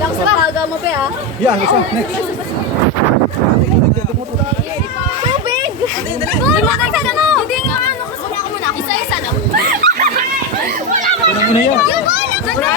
Lang sa baga mo pa ah. Yan, isa. Next. Tubig! Dali mo kasi ano? Hindi nga ano. Wala ko muna. Isa-isa lang. Wala mo. Ano muna yan? Yung wala ka na.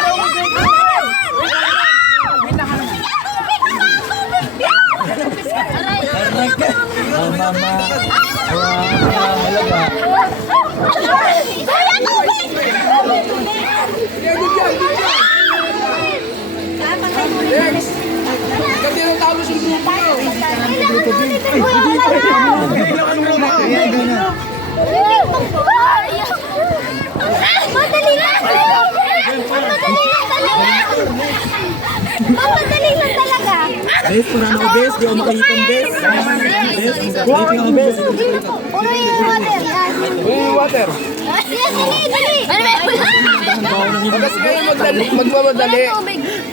Madali lang! Madali lang talaga! Madali lang talaga! Bes, pura ako bes. Di ako makahitong bes. Bes, hindi ako bes. Puro yung water. Yung water. Dali! Kasi kayo magmamadali.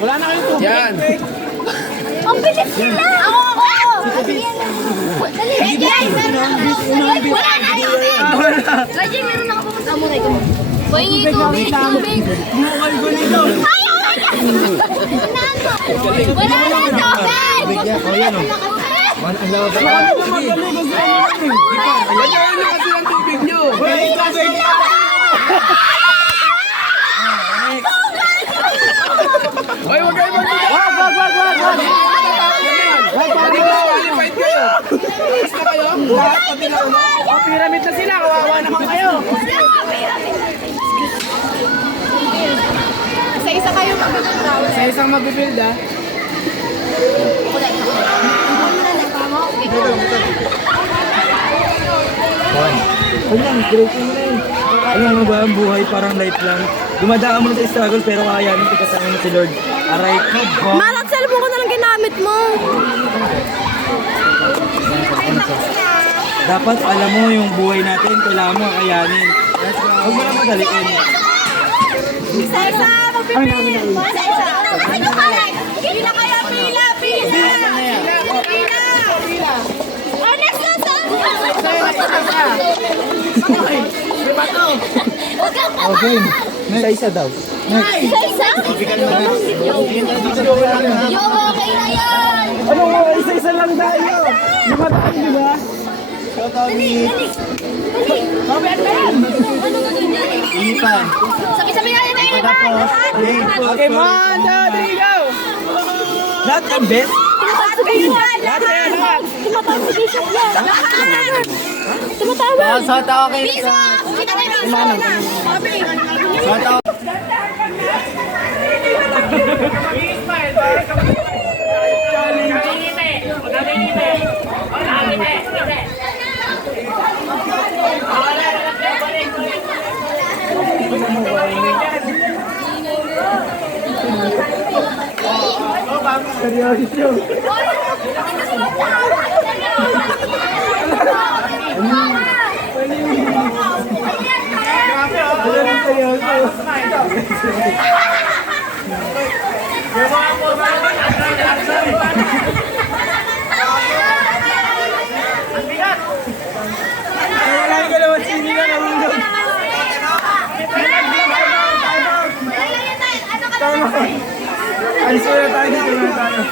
Wala na kayo tubig. Yan. Ang bilis nila! Ako! Dali! Wala na kayo tubig! Gajing, meron na kapupunta mo na ikaw. Boy, tubig! Bukal ko nito. Ayaw! Wala na tubig! Tubig yan. O yan o. Ang lawa ba? Ganyan nyo kasi ang tubig nyo. Hoy, huwag kayo magbigay. Qualified kayo. Gusto kayo? Lahat pati na ulo. Pyramid na sila. Kawawa naman kayo. Isa-isa kayo mag-build. Sa isang mag-build ah. Ayan, great mo na yun. Alam mo ba, ang buhay parang light lang. Dumadaan mo na sa struggle pero kakayanin ko kasama mo si Lord. Aray ko ba? Malat, cellphone ko na lang ginamit mo. Dapat alam mo yung buhay natin, kailangan mo kakayanin. Huwag mo lang madaliin. Isa-isa, mag-build. Isa-isa. Ano kaya? Pila kaya, pila. Oh, next na sa... Huwag kang Okay, isa-isa daw. Next. Isa-isa? Yung okay na yan. Ano mo, isa-isa lang tayo. Lumataan, di ba? Dali. Mabait na yan. Ano nga ganyan? Ilipan. Sabi-sabi natin tayo na ba? Okay, 1, 2, 3, go! Lahat ang best. Tumatawag. Sa tao kayo. Piso! Kita tayo piso na. Sa tao. Seryoso. Alis mo na tayo, dito na tayo.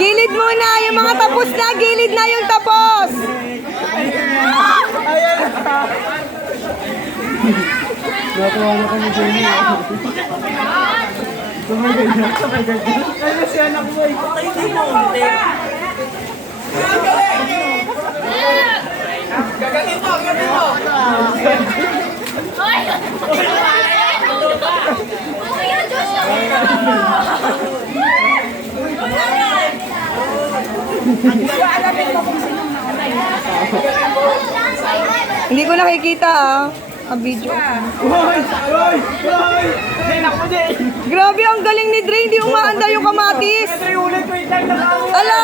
Gilid muna yung mga tapos na, gilid na yung tapos. Natuwa na kami Jenny. Sumagay na. Ano si anak mo eh? Hindi mo unti. Gagatin mo, gagatin mo! Hindi ko nakikita ang video. Grabe, ang galing ni Dre. Hindi umaanda yung kamatis. Ala!